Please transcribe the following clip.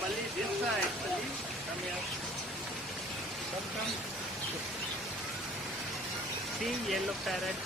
Mali, this side. Mali. Come here. Come. See yellow parrot.